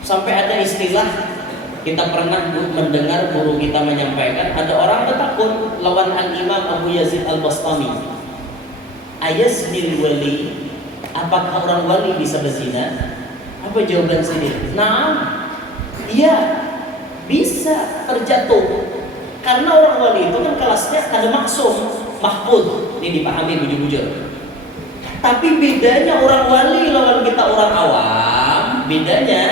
Sampai ada istilah, kita pernah mendengar guru kita menyampaikan, ada orang bertakun lawan Al-Imam Abu Yazid Al-Bastami. Ayaznil wali, apakah orang wali bisa berzina? Apa jawaban sini? Nah, iya, bisa terjatuh. Karena orang wali itu kan kelasnya ada maksum, mahfud. Ini dipahami bujur-bujur. Tapi bedanya orang wali lawan kita orang awam, bedanya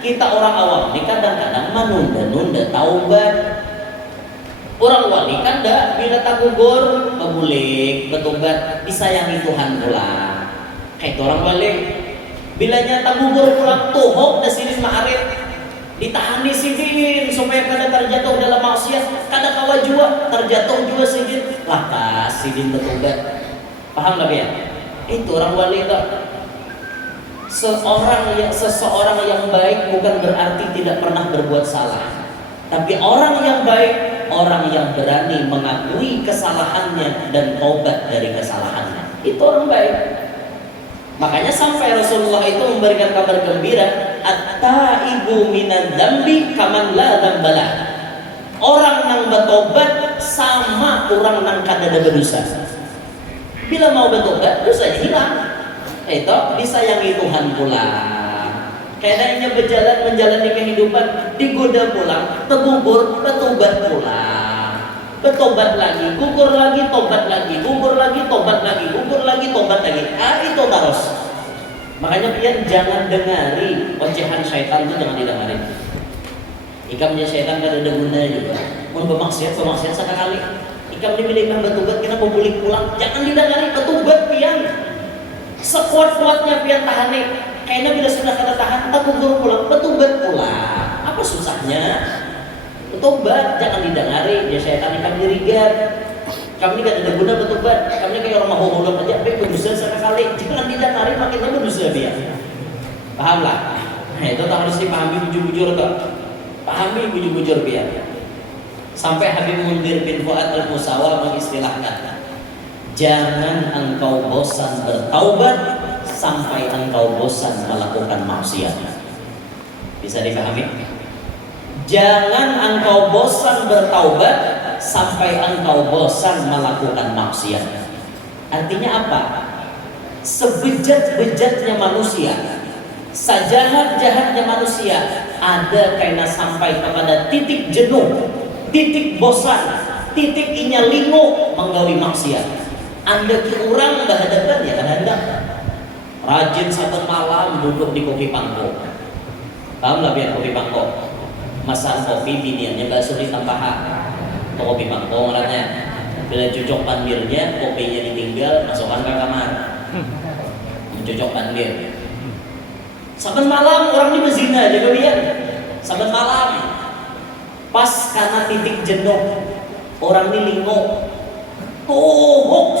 kita orang awam ini kadang-kadang menunda-nunda taubat. Orang wali kan dah bila tak gugur, kebulik, bertobat, disayangi Tuhan pula. Kayak orang wali, bila nyata gugur pulang tuhok dan sini ma'arif, ditahan di sidin supaya kada terjatuh dalam maksiat, kada kawa jua terjatuh jua sidin, lakas sidin bertobat. Paham tak ya? Itu orang wali tak. Seseorang yang baik bukan berarti tidak pernah berbuat salah. Tapi orang yang baik, orang yang berani mengakui kesalahannya dan taubat dari kesalahannya. Itu orang baik. Makanya sampai Rasulullah itu memberikan kabar gembira, at-taibu minadz dzambi kaman la dzambalah. Orang yang bertobat sama orang yang kada ada berdosa. Bila mau bertobat, dosanya hilang. Itu disayangi Tuhan pula. Kayaknya berjalan menjalani kehidupan, digoda pulang, tergugur, bertobat pulang. Bertobat lagi, gugur lagi, tobat lagi, gugur lagi, tobat lagi, gugur lagi, tobat lagi. Itu terus. Makanya pian jangan dengari ocehan syaitan itu, jangan didengari. Ikamnya syaitan kada ada gunanya juga. Mau bermaksiat sekali. Ikam dipilihkan bertobat, kita membulik pulang. Jangan didengari, bertobat pian. Sekuat-kuatnya pian tahani. Kayaknya bila sudah kada tahan, tak gugur pulang, bertobat pulang. Apa susahnya? Bertobat, jangan didengari. Dia syaitan ikan dirigat. Kami gak ada guna bertobat. Kami kayak orang mau holok aja, tapi berdosa sekali. Jangan tidak tarik makinnya berdosa dia. Paham lah? Nah, itu tak harus dipahami bujur-bujur tak? Pahami bujur-bujur biar. Sampai Habib Mundir bin Fuad al-Musawa mengistilahkan, jangan engkau bosan bertaubat sampai engkau bosan melakukan maksiat. Bisa dipahami? Jangan engkau bosan bertaubat sampai engkau bosan melakukan maksiat. Artinya apa? Sebejat-bejatnya manusia, sejahat-jahatnya manusia, ada karena sampai kepada titik jenuh, titik bosan, titik inya lingu menggawi maksiat. Anda ki orang berhadapan ya kan Anda rajin saben malam duduk di kopi pangko. Paham lah biar kopi pangko. Masak kopi biniannya bakso ditambah kopi pangko ngarannya. Bila cocok pandirnya, kopinya ditinggal, masukkan ke kamar. Cocok pandir. Saben malam orang ini berzina jaga biar. Saben malam pas karena titik jenuh orang ini lingo.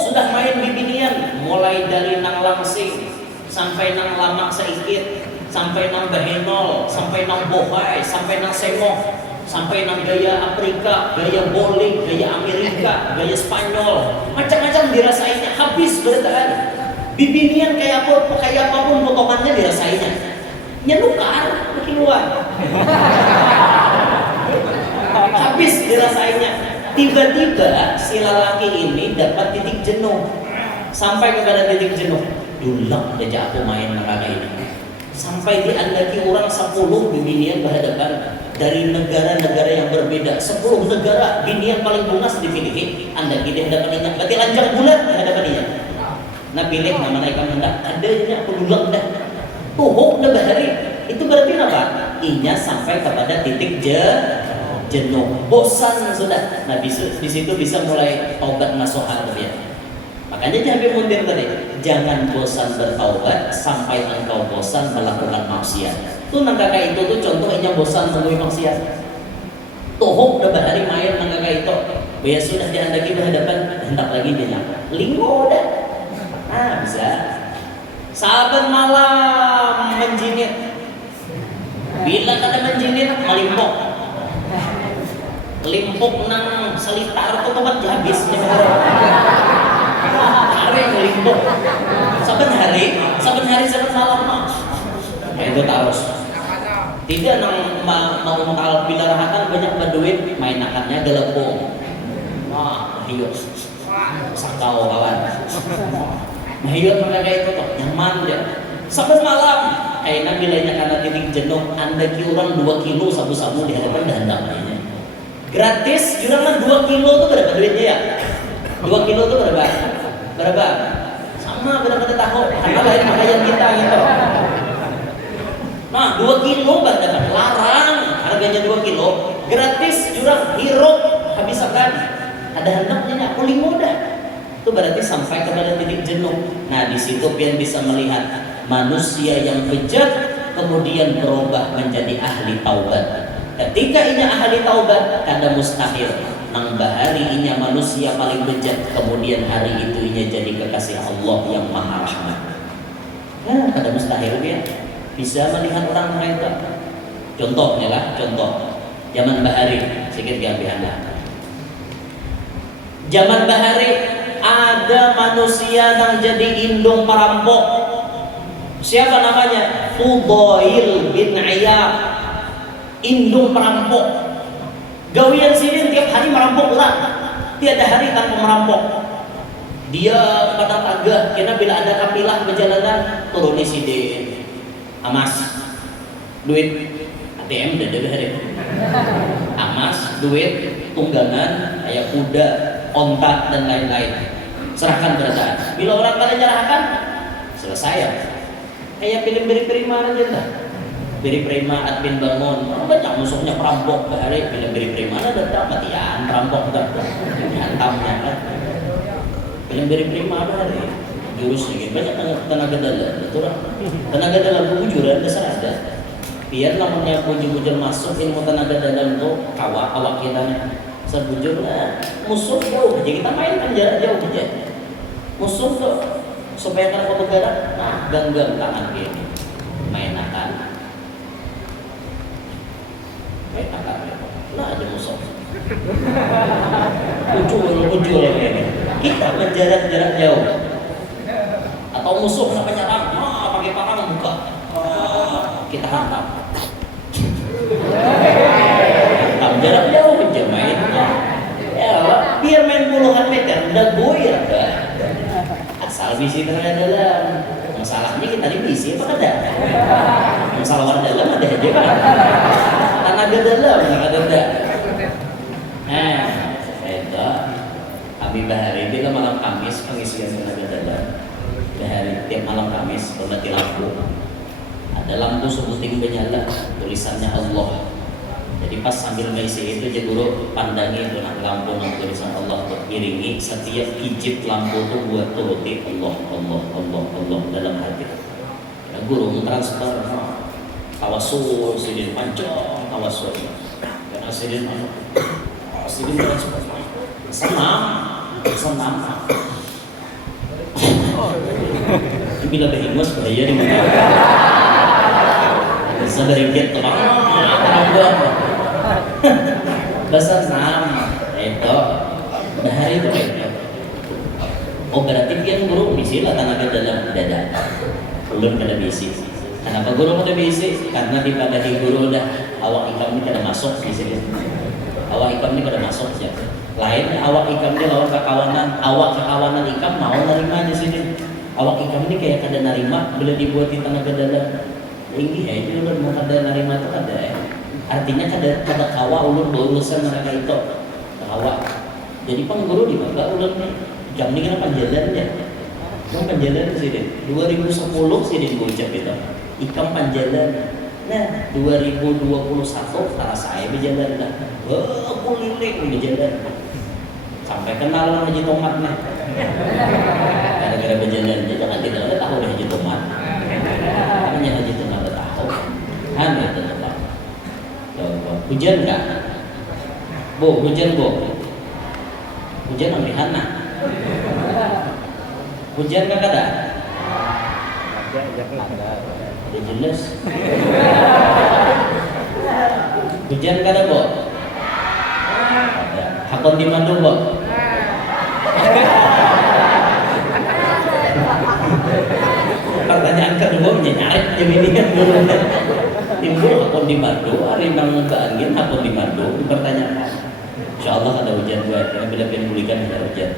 Sudah main bibinian, mulai dari nang langsing sampai nang lamak sedikit, sampai nang bahenol, sampai nang bohai, sampai nang semok, sampai nang gaya Afrika, gaya bowling, gaya Amerika, gaya Spanyol, macam-macam dirasainya, habis bertaan. Bibinian kayak apapun potongannya dirasainya. Nyelukar keluar. Habis dirasainya. Tiba-tiba si lelaki ini dapat titik jenuh. Sampai kepada titik jenuh. Dulak aja aku main neraka ini. Sampai diandaki orang 10 binian berhadapan dari negara-negara yang berbeda. 10 negara binian paling bungas dipilih. Andaki di hadapannya. Berarti lanjang bulat di hadapannya. Nah pilih nama mereka hendak. Adanya aku dulak dah. Tuhuk dah bahari. Itu berarti apa? Inya sampai kepada titik jenuh, bosan sudah. Nah di situ bisa mulai taubat nasuha ya. Makanya Habib Mundir tadi, jangan bosan bertaubat sampai engkau bosan melakukan maksiat. Tuh nang kakak itu tuh contohnya bosan melakukan maksiat. Tuhuk udah bahari main nang kakak itu. Ya sudah diandaki berhadapan, hendak lagi dia lingo dah. Nah bisa. Saben malam menjinit. Bila kada menjinit malimpok. Limpuk nang selitar itu tempat habis hari limpuk saben hari saben malam itu terus tidak nang mau tal pilarahatan banyak berduit main akannya gelepung hiyo sakau kawan hiyo mereka itu tuh nyaman dia saben malam kayaknya bilanya karena titik jenuh anda orang 2 kilo sabu-sabu di hadapan dandang kayaknya gratis, jurang 2 kilo tuh berapa duitnya ya? 2 kilo tuh berapa? Berapa? Sama benar-benar tahu, karena lain pakaian kita gitu. Nah 2 kilo berapa? Larang, harganya 2 kilo, gratis, jurang, hirup, habis akan. Ada hendaknya, aku limo dah. Itu berarti sampai kepada titik jenuh. Nah di situ pian bisa melihat manusia yang bejat kemudian berubah menjadi ahli taubat. Ketika inya ahli taubat, kada mustahil nang bahari inya manusia paling bejat, kemudian hari itu inya jadi kekasih Allah yang maha rahmat. Nah, kada mustahil ya. Bisa melihat orang mereka. Contohnya lah, contoh zaman bahari, sedikit gambaran lah. Zaman bahari ada manusia yang jadi indung perampok. Siapa namanya? Fudail bin Iyad. Indung perampok. Gawian sini tiap hari merampok orang. Tiada hari tanpa merampok. Dia pada tangga, karena bila ada kapilah perjalanan turun di sini. Amas, duit ATM dan hari. Amas, duit, tunggangan, kayak kuda, ontak dan lain-lain. Serahkan berdasar. Bila orang pada nyerahkan, selesai ya. Kayak film beri-beri mana aja dah. Beri prima admin bangun, banyak musuhnya perampok bahari film beri prima ada matian perampok dah, hantamnya kan. Film beri prima bahari jurus ini banyak tenaga dalam, betul lah. Tenaga dalam kebujuran dasar ada. Biar namanya bujur-bujur masuk ilmu tenaga dalam tuh awak kita nih. Sebujur lah, musuh jauh aja kita mainkan jarak jauh aja. Musuh tuh supaya kena pemegara, nah genggam tangan gini, main akan, nah aja musuh. Ujul ini. Kita menjarak jauh. Atau musuh kena penyerang, pakai parang buka, kita hantam. Jarak jauh aja main. Ya, biar main puluhan meter, udah goyah dah. Asal bisi terhadap dalam. Masalahnya kita di bisi apa ada? Masalah warna dalam ada aja kan? Tenaga dalam ada. Nah, itu kami bahari bila malam Kamis pengisian tenaga dalam. Bahari tiap malam Kamis berarti lampu. Ada lampu sebuting menyala, tulisannya Allah. Jadi pas sambil mengisi itu aja guru pandangi itu lampu dengan tulisan Allah beriringi setiap hijab lampu itu buat turuti Allah dalam hati. Ya, guru transfer tawasul sidin pancong tawasul karena sidin transfer senam bila behingus bahaya di mana bisa dari dia terang bahasa nama itu bahari itu oh berarti dia guru bisi lah tenaga dalam dada belum kada bisi. Kenapa guru kada bisi? Karena di pada di guru udah awak ikam ini kada masuk di sini. Awak ikam ini kada masuk saja. Lain awak ikam ini lawan kekawanan ikam mau nerima di sini. Awak ikam ini kayak kada nerima bila dibuat di tenaga dalam. Ini ya itu udah mau kada nerima itu kada ya. Artinya kada kawa ulun berurusan mereka itu kawa. Jadi pengguru di mana ulun nih jam ini kena panjalan ya. Yang panjalan di sini 2010 sini gojek itu ikam panjalan. Nah 2021 cara saya berjalan dah. Keliling berjalan sampai kenal sama Haji Tomat nih. Gara-gara berjalan dia kan tidak ada tahu Haji Tomat. Hanya Haji Tomat tahu. Hanya itu. Hujan enggak? Bu, hujan bu. Hujan ambil Hana. Hujan enggak ada? Ada jelas. Hujan enggak ada bu? Ada. Hakon di Mandu bu? Pertanyaan kedua menyarik jeminian dulu. Timbul hakon di Mandu, hari nang keangin hakon di Mandu dipertanyakan. Insyaallah ada hujan buat karena bila pengen pulihkan ada hujan.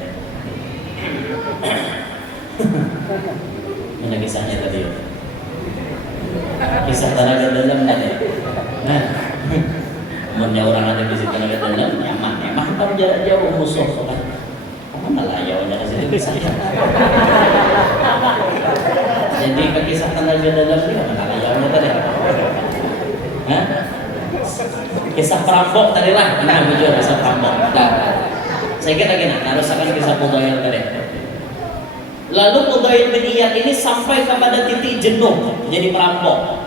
Mana kisahnya tadi? Kisah tenaga dalam tadi. Nah, umumnya orang ada di tenaga dalam nyaman, emang kan jarak jauh musuh kan. Kamu malah ya udah kasih kisahnya. Jadi kisah tenaga dalam ini mana ya tadi? Hah? Kisah perampok tadi lah, nah bujur kisah perampok. Nah, saya kira gini, harus akan kisah Fudail tadi. Lalu Fudail bin Iyad ini sampai kepada titik jenuh jadi perampok.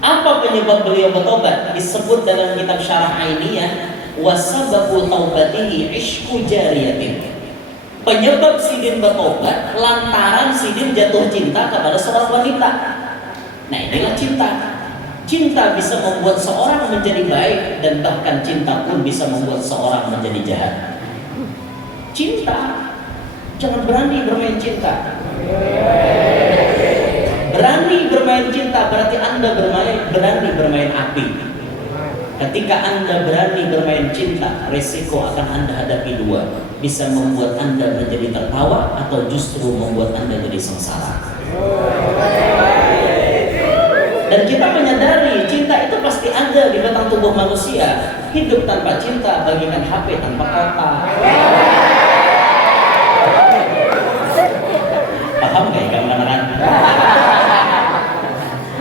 Apa penyebab beliau bertobat? Disebut dalam kitab Syarah Ainiyah, wasababu taubatihi ishku jariyatin. Penyebab Sidin bertobat lantaran Sidin jatuh cinta kepada seorang wanita. Nah inilah cinta. Cinta bisa membuat seorang menjadi baik dan bahkan cinta pun bisa membuat seorang menjadi jahat. Cinta, jangan berani bermain cinta. Berani bermain cinta berarti Anda berani bermain api. Ketika Anda berani bermain cinta, resiko akan Anda hadapi dua. Bisa membuat Anda menjadi tertawa atau justru membuat Anda jadi sengsara. Dan kita menyadari cinta itu pasti ada di batang tubuh manusia. Hidup tanpa cinta bagaikan HP tanpa otak. Paham gak ikan kanan?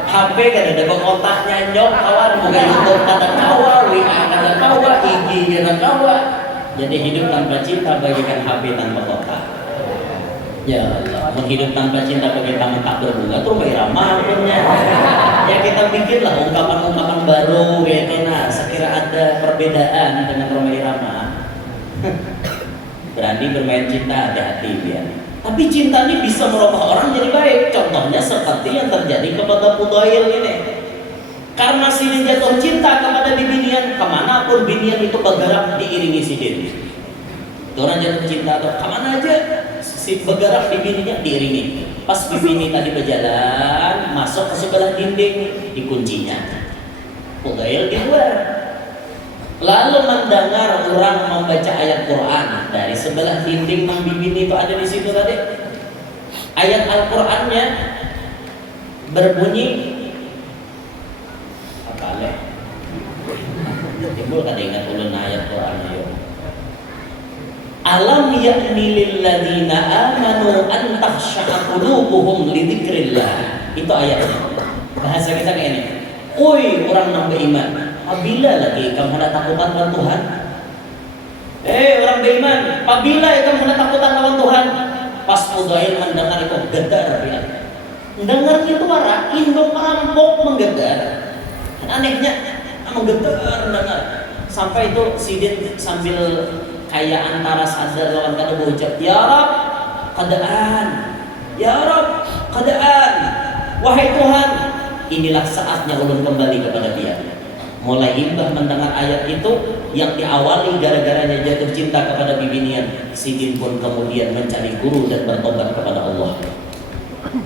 HP kan ada otaknya nyok kawan, bukan YouTube kada kawa, WA kada kawa, IG kada kawa. Jadi hidup tanpa cinta bagaikan HP tanpa otak. Ya Allah, menghidup tanpa cinta bagaikan tak berbunga tuh irama punya. Ya kita bikinlah ungkapan-ungkapan baru kayak nah, sekira ada perbedaan dengan Roma Irama. Tadi bermain cinta, hati-hati ya. Tapi cinta ini bisa merubah orang jadi baik. Contohnya seperti yang terjadi kepada Fudail ini. Karena Sidin jatuh cinta kepada bibinian, kemanapun binian itu bergerak diiringi Sidin. Orang jatuh cinta atau kemana aja, si bergerak bibininya diiringi. Pas bibini tadi berjalan, masuk ke sebelah dinding, dikuncinya. Fudail di luar. Lalu mendengar orang membaca ayat Quran dari sebelah dinding Mang Bibini itu ada di situ tadi. Ayat Al-Qur'annya berbunyi apa leh? Timbul kada ingat ulun ayat Qur'annya yo. Alam ya'ni lil ladzina amanu an takhsha'a qulubuhum li dzikrillah. Itu ayatnya. Bahasa kita kayak ini. Oi orang yang beriman, apabila lagi kamu hendak takutan lawan Tuhan? Orang beriman, apabila kamu hendak takutan lawan Tuhan? Pas Fudail mendengar itu gedar dia. Dengar itu suara induk perampok menggedar. Anehnya menggedar dengar. Sampai itu Sidin sambil kayak antara sadar lawan kada berucap, Ya Rab, keadaan. Ya Rab, keadaan. Wahai Tuhan, inilah saatnya ulun kembali kepada dia. Mulai imbah mendengar ayat itu yang diawali gara-garanya jatuh cinta kepada bibinian, Sidin pun kemudian mencari guru dan bertobat kepada Allah.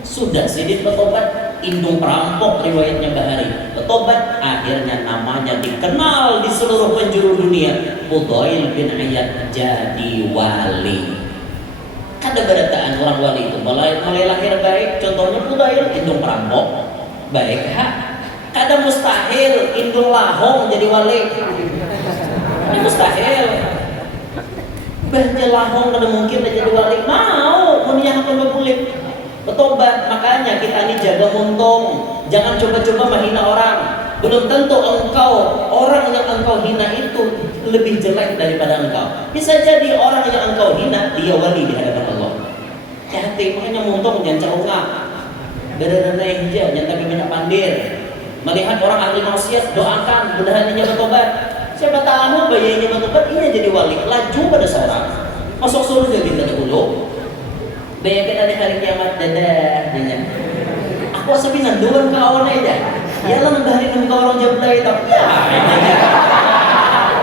Sudah Sidin bertobat, indung perampok riwayatnya Bahari bertobat, akhirnya namanya dikenal di seluruh penjuru dunia. Fudail bin Iyad jadi wali. Kada berataan orang wali itu mulai lahir baik. Contohnya Fudail indung perampok baik hak. Kada mustahil indung lahong jadi wali. Kada mustahil. Bahnya lahong kada mungkin jadi wali. Mau punya hakun berkulit. Bertobat, makanya kita ini jaga untung. Jangan coba-coba menghina orang. Belum tentu engkau, orang yang engkau hina itu lebih jelek daripada engkau. Bisa jadi orang yang engkau hina dia wali di hadapan Allah. Hati-hati, makanya untung jangan celungak. Dada-dada yang hijau, jangan tapi banyak pandir. Melihat orang ahli maksiat, doakan mudah-mudahan bertobat. Siapa tahu bayinya bertobat, ini jadi wali. Laju pada seorang masuk surga kita dahulu. Bayi kita di hari kiamat dadah. Aku asabi nanduan kawan aja. Ya lah nandahari dengan orang jabla itu.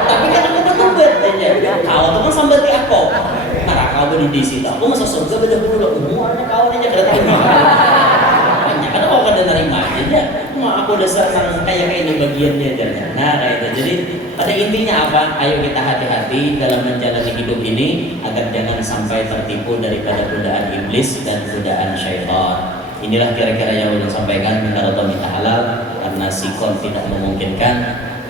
Tapi kan aku bertobat aja. Kau tuh kan sambati aku. Karena kau berdiri di situ. Aku masuk surga beda dulu. Umurannya kawan aja kada tahu. Karena kau kada nerima aja. Aku dasar kayak ini bagiannya aja. Nah kayak itu. Jadi pada intinya apa? Ayo kita hati-hati dalam menjalani hidup ini agar jangan sampai tertipu daripada godaan iblis dan godaan syaitan. Inilah kira-kira yang ulun sampaikan. Minta Allah minta halal karena sikon tidak memungkinkan.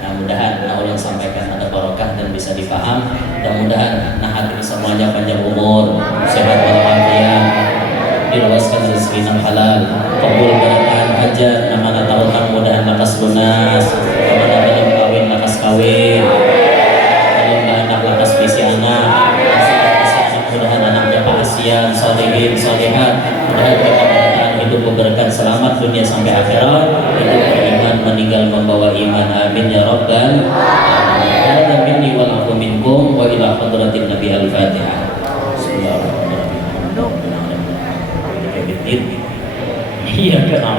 Mudah-mudahan Allah yang sampaikan ada barokah dan bisa dipaham. Mudah-mudahan hati semuanya panjang umur, sehat walafiat, diluaskan rezeki yang halal, kabul berkah hajar, nama tahu tang mudahan lakas lunas, kepada belum kawin lakas kawin, belum anak lakas bisi anak, mudahan anaknya pasien, solihin, solihat, mudahan kita berkah hidup berkah selamat dunia sampai akhirat, hidup beriman meninggal membawa iman, amin ya rabbal alamin. Hadza minni wa lakum minkum wa ila hadratin nabi al-fatihah. Bismillahirrahmanirrahim. Iya kan.